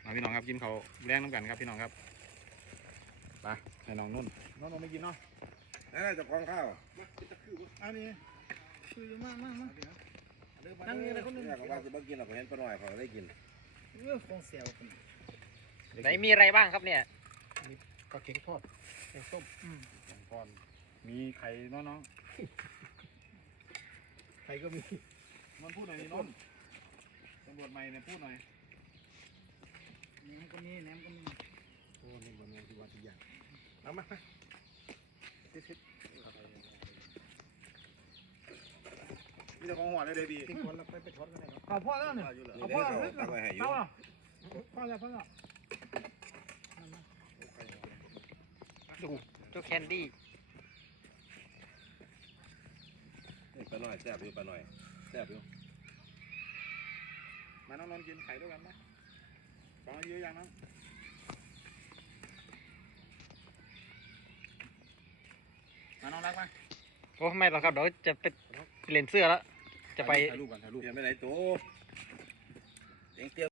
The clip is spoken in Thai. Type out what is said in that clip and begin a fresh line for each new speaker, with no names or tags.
มาพี่น้องครับกินเขาแรงน้ำกันครับพี่น้องครับไปให้น้องนุ่นน้องไม่กินเนาะ
นั่นจะกองข้าว
อันนี้คือมากนั่งนี่อะไรคนนึง
เนี่ยก็ว่าจะมากินเราเห็นปลาหน่อยเขาได้กิน
ฟองเสียวกัน
ไหนมีอะไรบ้างครับเนี่ย
ปลาเค็งทอดแกงส้ม
ของพรมีไข่น้อง
ไข่ก็มี
ๆมันพูดหน่อยนี่น้องตำรวจใหม่เนี่ยพูดหน่อย
แหนมก็มีแหนมก็มี
โอ้นี่บนเงินที่วัดที่อย่างเอามาซิดมีแต่ของหัวเลยเดบี
ทิ้งคนแล้วไปทอดกันได้ครับเอาพ่อแล้วเนี่ย
เอาพ่อตักไว้ให้อยู่
เอาพ่อแล้ว
ดูเจ้าแคนดี้
ปลาหน่อยแซ่บอยู่ปลาหน่อยแซ่บอยู่
มาน้องนนท์กินไข่ด้วยกันไหมฟังเยอะยังน้องมาน้องรักไหม
โอ้ไม่หรอกครับเดี๋ยวจะไปเปลี่ยนเสื้อแล้วจะไป
ถ่ายรูปกันถ่ายรูป
เตรียมไปไหนตัวเองเตรียม